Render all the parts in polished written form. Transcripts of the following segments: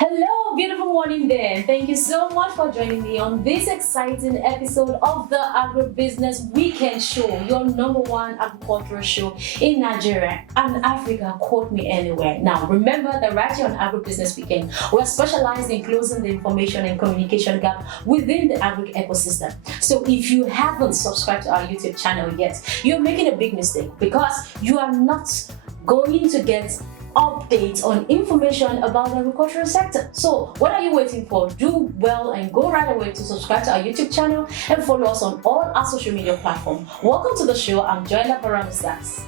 Hello, beautiful morning there. Thank you so much for joining me on this exciting episode of the Agribusiness Weekend Show, your number one agricultural show in Nigeria and Africa. Quote me anywhere. Now, remember that right here on Agribusiness Weekend, we're specialized in closing the information and communication gap within the agri ecosystem. So if you haven't subscribed to our YouTube channel yet, you're making a big mistake because you are not going to get updates on information about the agricultural sector. So what are you waiting for? Do well and go right away to subscribe to our YouTube channel and follow us on all our social media platforms. Welcome to the show. I'm Joyla Paramusas.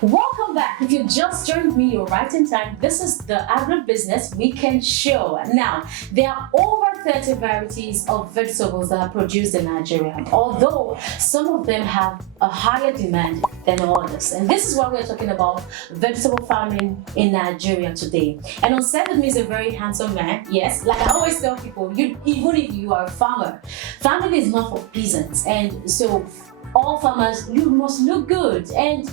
Welcome back. If you just joined me, you're right in time. This is the Agribusiness Weekend Show. Now, there are over 30 varieties of vegetables that are produced in Nigeria, although some of them have a higher demand than others. And this is why we're talking about vegetable farming in Nigeria today. And on set with me is a very handsome man. Yes, like I always tell people, even if you are a farmer, farming is not for peasants. And so all farmers, you must look good. And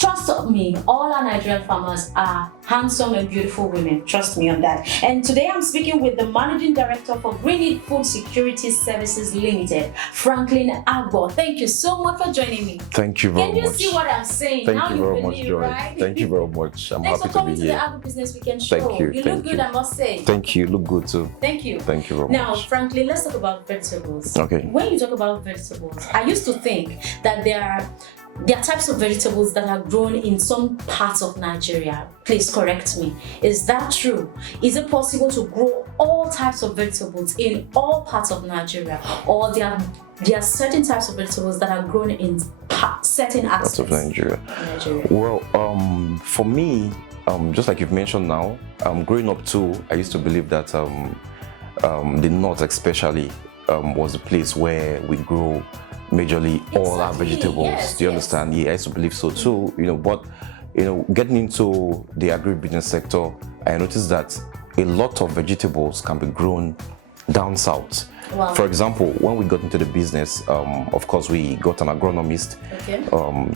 trust me, all our Nigerian farmers are handsome and beautiful women. Trust me on that. And today I'm speaking with the Managing Director for Greeneed Food Security Services Limited, Franklin Agbor. Thank you so much for joining me. Thank you very much. Can you see what I'm saying? Thank you very much, Joy. Right? Thank you very much. I'm Thanks happy for coming to be here. to the Agribusiness Weekend Show. Thank you. You look good, I must say. Thank you. Look good too. Thank you. Thank you very Now, much. Franklin, let's talk about vegetables. Okay. When you talk about vegetables, I used to think that there are types of vegetables that are grown in some parts of Nigeria. Please correct me. Is that true? Is it possible to grow all types of vegetables in all parts of Nigeria? Or there are certain types of vegetables that are grown in certain aspects of Nigeria? Well, for me, just like you've mentioned now, growing up too, I used to believe that the north especially was a place where we grow majorly all our vegetables. Yes, do you understand? Yeah, I used to believe so too. But getting into the agribusiness sector, I noticed that a lot of vegetables can be grown down south. Wow. For example, when we got into the business, of course, we got an agronomist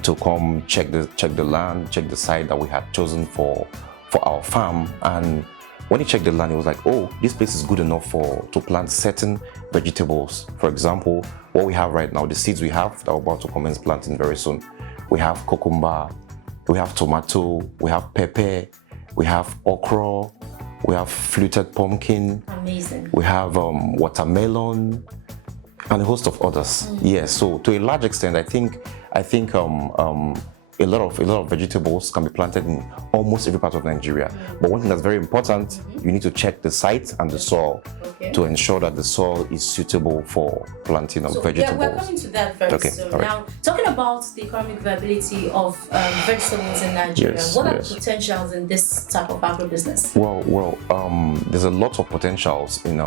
to come check the land, check the site that we had chosen for our farm. And when he checked the land, he was like, oh, this place is good enough to plant certain vegetables. For example, what we have right now, the seeds we have that we're about to commence planting very soon. We have cucumber, we have tomato, we have pepper, we have okra, we have fluted pumpkin. Amazing. We have watermelon and a host of others. Yes, so to a large extent, I think a lot of vegetables can be planted in almost every part of Nigeria. But one thing that's very important, you need to check the site and the soil to ensure that the soil is suitable for planting of vegetables. Yeah, we're coming to that very soon. Right. Now, talking about the economic viability of vegetables in Nigeria, what are the potentials in this type of agribusiness? Well, there's a lot of potentials in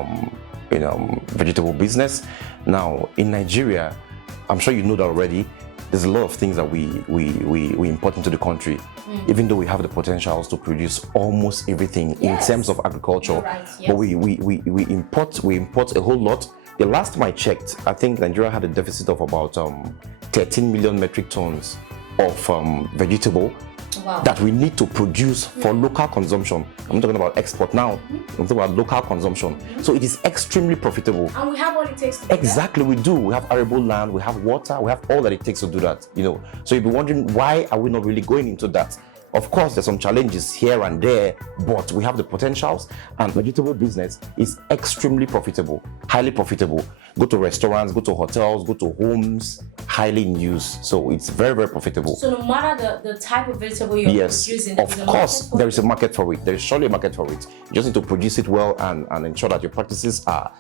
vegetable business. Now, in Nigeria, I'm sure you know that already. There's a lot of things that we import into the country, even though we have the potentials to produce almost everything in terms of agriculture. Right, yes. But we import a whole lot. The last time I checked, I think Nigeria had a deficit of about 13 million metric tons of vegetable that we need to produce for local consumption. I'm not talking about export now. I'm talking about local consumption. So it is extremely profitable. And we have what it takes to do Exactly, we do. We have arable land, we have water, we have all that it takes to do that. So you'll be wondering, why are we not really going into that? Of course, there's some challenges here and there, but we have the potentials, and vegetable business is extremely profitable, highly profitable. Go to restaurants, go to hotels, go to homes, highly in use. So it's very, very profitable. So no matter the type of vegetable you're producing, of course, there is a market for it. There is surely a market for it. You just need to produce it well and ensure that your practices are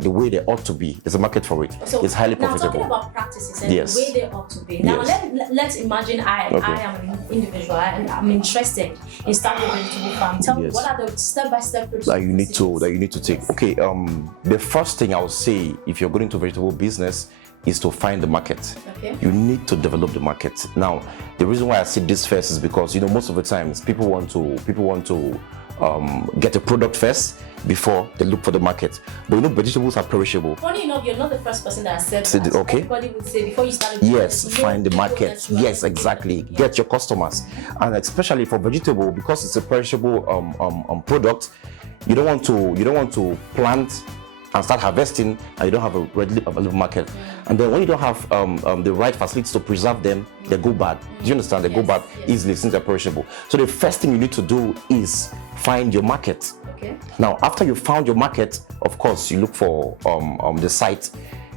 the way they ought to be. There's a market for it. So it's highly profitable. Now talking about practices and the way they ought to be. Now let's imagine I am an individual and I'm interested in starting a vegetable farm. Tell me, what are the step-by-step processes that you need to take? Okay, the first thing I would say if you're going into vegetable business is to find the market. Okay. You need to develop the market. Now, the reason why I say this first is because most of the times people want to get a product first before they look for the market. But vegetables are perishable. Funny enough, you're not the first person that said that. Okay. Everybody would say before you start find the market. Yes, exactly. Get your customers. And especially for vegetable, because it's a perishable product, you don't want to plant and start harvesting and you don't have a readily available market. And then when you don't have the right facilities to preserve them, they go bad. Do you understand? They go bad easily since they're perishable. So the first thing you need to do is find your market. Okay. Now, after you found your market, of course, you look for the site.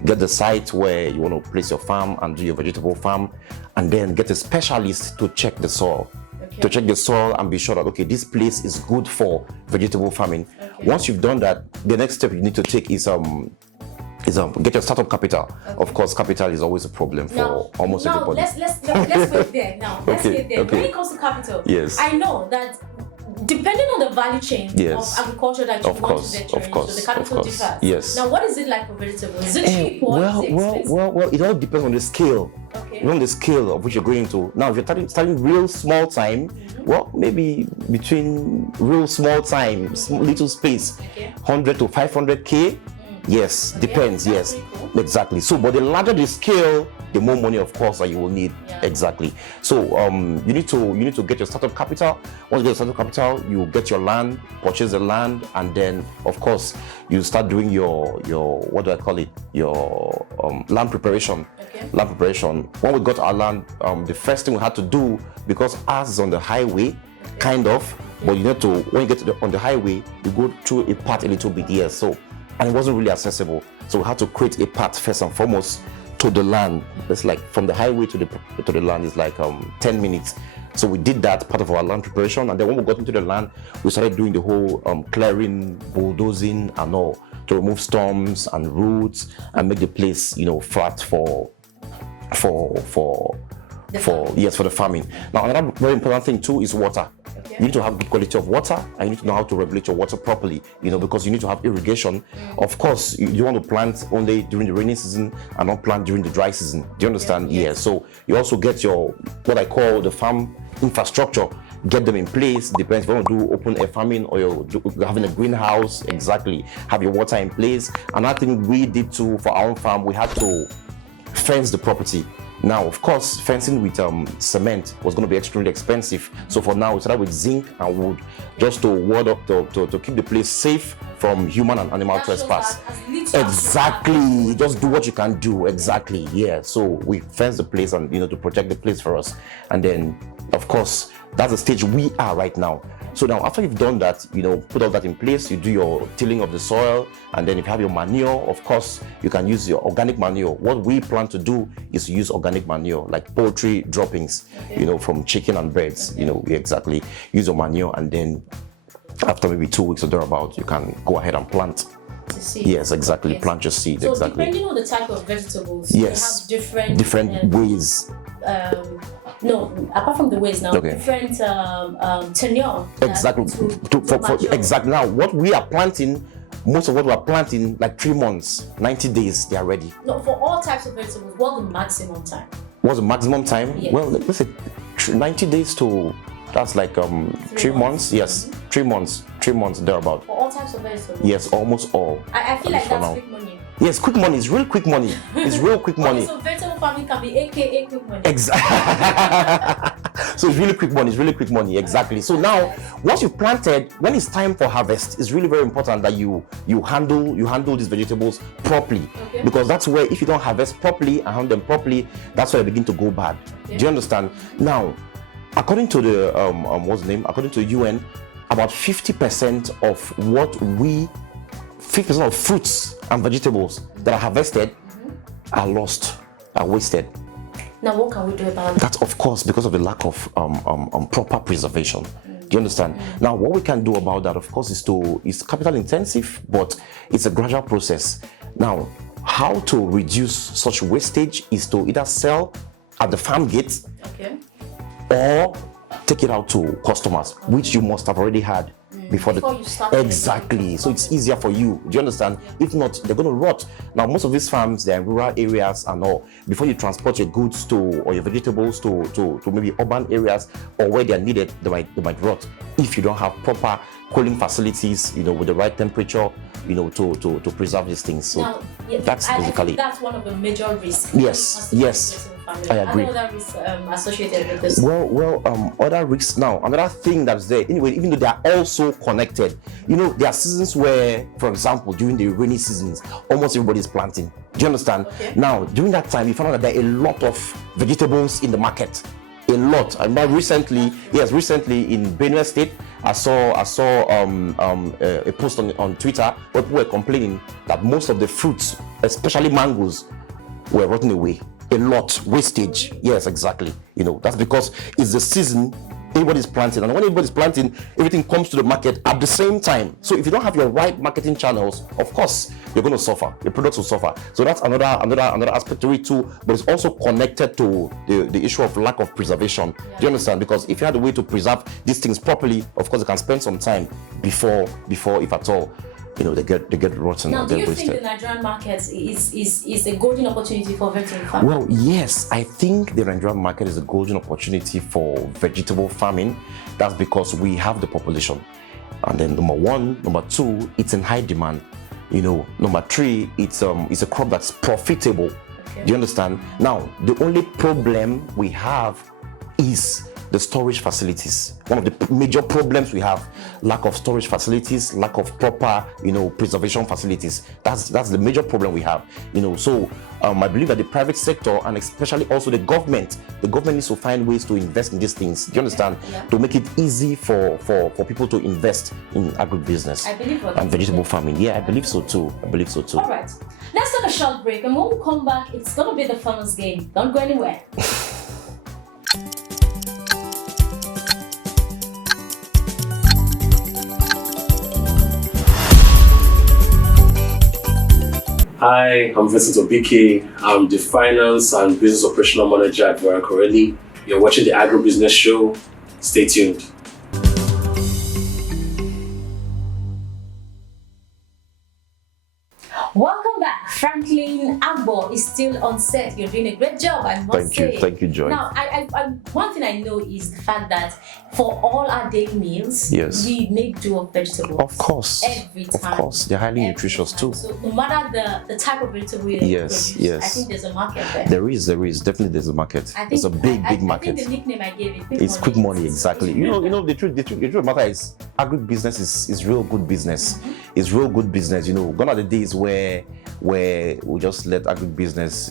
Get the site where you want to place your farm and do your vegetable farm, and then get a specialist to check the soil. Okay. To check the soil and be sure that, okay, this place is good for vegetable farming. Okay. Once you've done that, the next step you need to take is get your startup capital. Okay. Of course, capital is always a problem for almost everybody. Let's wait there now. Let's wait there. Okay. When it comes to capital, I know that depending on the value chain of agriculture that you want to venture into, the capital differs. Yes. Now, what is it like for vegetables? Is it cheap or is it expensive? Well, it all depends on the scale. Okay. On the scale of which you're going to. Now, if you're starting real small time, well, maybe between real small time, little space, 100 to 500K. Yes, depends. Yes, cool. Exactly. So, but the larger the scale, the more money, of course, that you will need. Exactly. So, you need to get your startup capital. Once you get your startup capital, you get your land, purchase the land, and then, of course, you start doing your what do I call it? Your land preparation. Okay. Land preparation. When we got our land, the first thing we had to do, because ours is on the highway, kind of, but you need to, when you get on the highway, you go through a path a little bit here. So. And it wasn't really accessible, so we had to create a path first and foremost to the land. It's like from the highway to the land is like 10 minutes. So we did that part of our land preparation, and then when we got into the land, we started doing the whole clearing, bulldozing, and all to remove storms and roots and make the place flat for the farming. Now another very important thing too is water. Okay. You need to have good quality of water, and you need to know how to regulate your water properly, because you need to have irrigation. Of course, you want to plant only during the rainy season and not plant during the dry season. Do you understand? Yes. Yeah. So you also get your, what I call the farm infrastructure, get them in place. Depends if you want to do open air farming or you're having a greenhouse. Exactly. Have your water in place. Another thing we did too for our own farm, we had to fence the property. Now, of course, fencing with cement was going to be extremely expensive. So for now, we started with zinc and wood, just to ward up to keep the place safe from human and animal trespass. Exactly. Just do what you can do. Exactly. Yeah. So we fenced the place and to protect the place for us. And then, of course, that's the stage we are right now. So now, after you've done that, put all that in place, you do your tilling of the soil, and then if you have your manure, of course, you can use your organic manure. What we plan to do is to use organic manure, like poultry droppings, from chicken and birds, exactly. Use your manure, and then after maybe 2 weeks or thereabout, you can go ahead and plant. Yes, exactly. Yes. Plant your seed. So exactly. Depending on the type of vegetables, yes, you have different ways. No, apart from the ways now, different tenure. Exactly. Exactly. Now, what we are planting, most of what we are planting, like 3 months, 90 days, they are ready. No, for all types of vegetables, what's the maximum time? What's the maximum time? Yes. Well, let's say 90 days to, that's like 3 months. Yes, 3 months. 3 months thereabout. For all types of vegetables? Yes, almost all. I feel like that's quick money. Yes, quick money. It's real quick money. It's real quick money. So vegetable farming can be AKA quick money. Exactly. So it's really quick money. It's really quick money. Exactly. So now, once you've planted, when it's time for harvest, it's really very important that you handle these vegetables properly. Okay. Because that's where, if you don't harvest properly and handle them properly, that's where they begin to go bad. Okay. Do you understand? Now, according to the according to UN, about 50% of fruits and vegetables that are harvested are lost. are wasted. Now, what can we do about that? That's, of course, because of the lack of proper preservation. Do you understand? Now, what we can do about that, of course, is capital intensive, but it's a gradual process. Now, how to reduce such wastage is to either sell at the farm gate, or take it out to customers, which you must have already had before you start. Exactly. So it's easier for you. Do you understand? If not, they're going to rot. Now, most of these farms, they're in rural areas and all. Before you transport your goods to, or your vegetables to maybe urban areas or where they're needed, they might rot if you don't have proper cooling facilities, with the right temperature, to preserve these things. So now, that's basically. I think that's one of the major risks. Yes. I agree. Other risks associated with this? Well, other risks now. Another thing that's there, anyway, even though they are also connected, there are seasons where, for example, during the rainy seasons, almost everybody's planting. Do you understand? Now, during that time, you find out that there are a lot of vegetables in the market. A lot. I remember recently in Benue State, I saw a post on Twitter where people were complaining that most of the fruits, especially mangoes, were rotting away. A lot wastage. Yes, exactly. That's because it's the season. Everybody's planting, and when everybody's planting, everything comes to the market at the same time. So if you don't have your right marketing channels, of course you're going to suffer. Your products will suffer. So that's another aspect to it too. But it's also connected to the issue of lack of preservation. Do you understand? Because if you had a way to preserve these things properly, of course, you can spend some time before, if at all, they get rotten. Now, or do you wasted. think the Nigerian market is a golden opportunity for vegetable farming? Well, yes, I think the Nigerian market is a golden opportunity for vegetable farming. That's because we have the population, and then number one, number two, it's in high demand. Number three, it's a crop that's profitable. Do you understand? Now, the only problem we have is the storage facilities. One of the major problems we have, lack of storage facilities, lack of proper, preservation facilities. That's the major problem we have. So I believe that the private sector, and especially also the government needs to find ways to invest in these things. Do you understand? To make it easy for people to invest in agribusiness and vegetable farming. Yeah, I believe so too. All right, let's take a short break, and when we come back, it's gonna be the funnest game. Don't go anywhere. Hi, I'm Vincent Obiki. I'm the Finance and Business Operational Manager at Greeneed. You're watching the Agribusiness Show. Stay tuned. Welcome back. Franklin Agbor is still on set. You're doing a great job, I must say. Thank you, Joy. Now, I one thing I know is the fact that for all our daily meals, we make do of vegetables. Of course. Every time. Of course. They're highly nutritious too. So no matter the type of vegetable you produce, I think there's a market there. There is. Definitely there's a market. There's a big market. I think the nickname I gave it, it's quick money, exactly. The truth of the matter is agribusiness is real good business. It's real good business. Gone are the days where we just let agribusiness,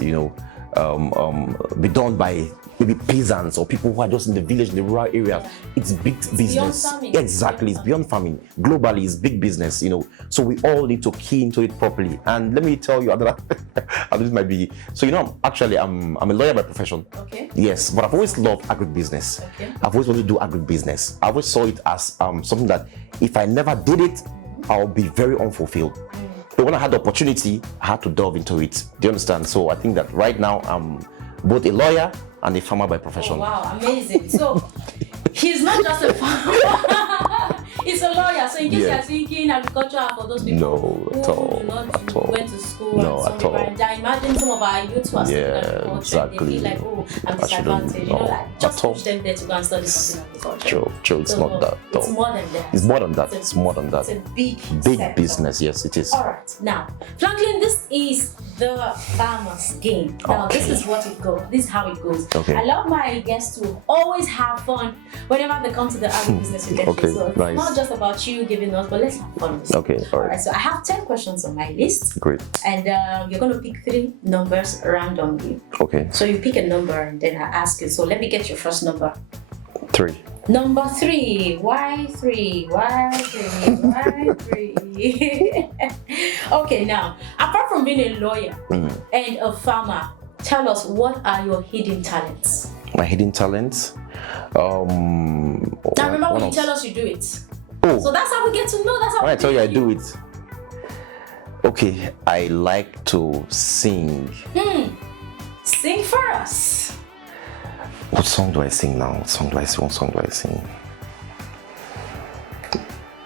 be done by maybe peasants or people who are just in the village, in the rural area. It's big business. Exactly, it's beyond farming. Globally, it's big business. So we all need to key into it properly. And let me tell you another. This might be. So actually, I'm a lawyer by profession. Okay. Yes, but I've always loved agribusiness. Okay. I've always wanted to do agribusiness. I always saw it as something that if I never did it, I'll be very unfulfilled. But when I had the opportunity, I had to delve into it. Do you understand? So I think that right now I'm both a lawyer and a farmer by profession. Oh, wow, amazing. So he's not just a farmer. He's a lawyer. So in case you're thinking agriculture for those people who do not went to school and some I imagine some of our youth who are studying agriculture, exactly. they feel like, I'm disadvantaged. Just push them there to go and study something agriculture. True. It's not that. It's more than that. It's more than that. It's a big business. Yes, it is. All right. Now, Franklin, this is the farmer's game. Now, this is what it goes. This is how it goes. Okay. I love my guests to always have fun whenever they come to the agribusiness industry. So it's not just about you giving us, but let's have fun with it. Okay. All right. So I have 10 questions on my list. Great. And you're going to pick 3 numbers randomly. Okay. So you pick a number and then I ask you. So let me get your first number. 3. Number 3. Why 3? Why 3? Why 3? Okay, now, apart from being a lawyer and a farmer, tell us, what are your hidden talents? My hidden talents. Now remember when you tell us you do it. Oh. So that's how we get to know. That's how When I we tell you I do do it. Okay, I like to sing. Sing for us. What song do I sing now? What song do I sing?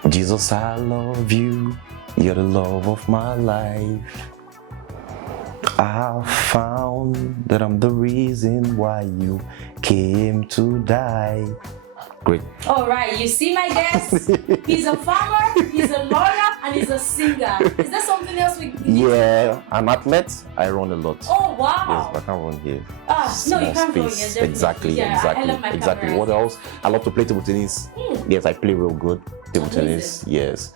Jesus, I love you. You're the love of my life. I found that I'm the reason why you came to die. Great. All right, you see my guest? He's a farmer, he's a lawyer, and he's a singer. Is there something else we need? Yeah, I'm athlete. I run a lot. Oh, wow. Yes, I can run here. No, you can't run here. Exactly, yeah, exactly. What else? I love to play table tennis. Yes, I play real good table tennis. Yes.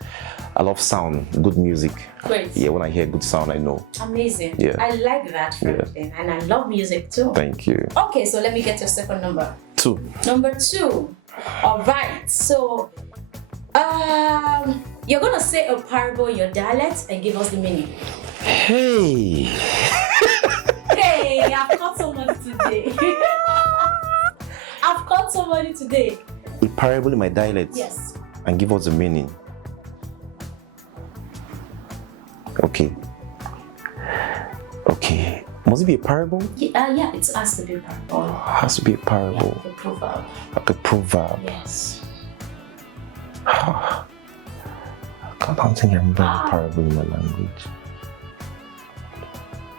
I love sound, good music. Great. Yeah, when I hear good sound, I know. Amazing. Yeah. I like that for everything, and I love music too. Thank you. Okay, so let me get your second number. 2. Number 2. All right. So, you're gonna say a parable in your dialect and give us the meaning. Hey. Hey, I've caught somebody today. I've caught somebody today. A parable in my dialect. Yes. And give us the meaning. Okay. Okay. Must it be a parable? Yeah, it has to be a parable. Has to be a parable. Yeah, like a proverb. Like a proverb. Yes. I don't think I remember a parable in my language.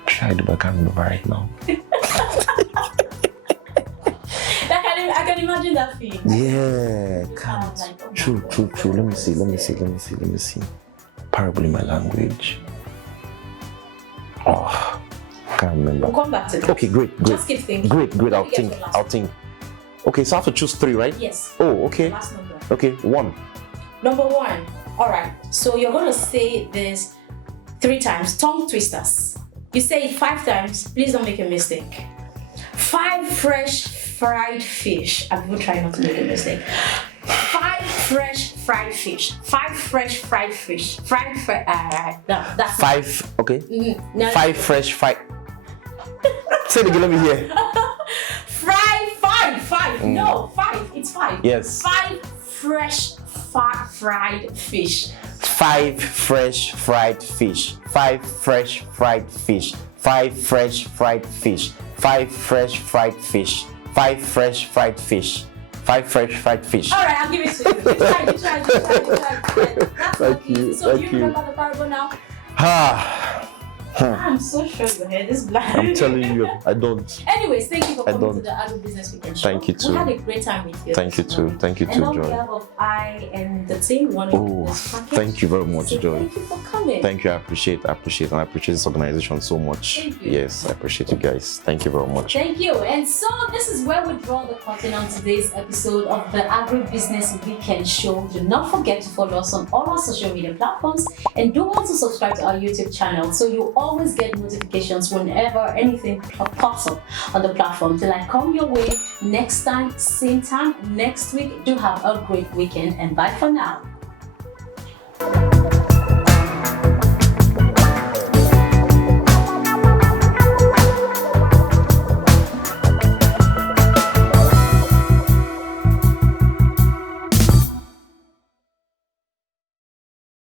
Try to, but I can't remember right now. I can imagine that feeling. Yeah, can't. Like, oh True. Let me see. Parable in my language. Oh, can't remember. We'll come back to that. Okay, great. Just keep thinking. Great. I'll think. Okay, so I have to choose 3, right? Yes. Oh, okay. Last number. Okay, 1. Number 1. All right. So you're going to say this 3 times. Tongue twisters. You say it 5 times. Please don't make a mistake. 5 fresh fried fish. I'm even trying not to make a mistake. 5 fresh fried fish. 5 fresh fried fish. No, that's 5. Okay. No. 5 fresh fried. Say it again. Let me hear. Five. No, 5. It's 5. Yes. 5 fresh fried fish. 5 fresh fried fish. 5 fresh fried fish. 5 fresh fried fish. 5 fresh fried fish. 5 fresh fried fish. 5 fresh fried fish. All right, I'll give it to you. You try. That's Thank you. So you remember the parable now? I'm so sure your head is black. I'm telling you, I don't. Anyways, thank you for coming to the Agribusiness Weekend Show. Thank you too. We had a great time with you. Thank you too, And on Joy. behalf of I and the team, Oh, thank you very much, Joy. Thank you for coming. Thank you. I appreciate this organization so much. Thank you. Yes, I appreciate you guys. Thank you very much. Thank you. And so this is where we draw the curtain on today's episode of the Agribusiness Weekend Show. Do not forget to follow us on all our social media platforms, and do also subscribe to our YouTube channel so you always get notifications whenever anything pops up on the platform. Till I come your way next time, same time next week. Do have a great weekend, and bye for now.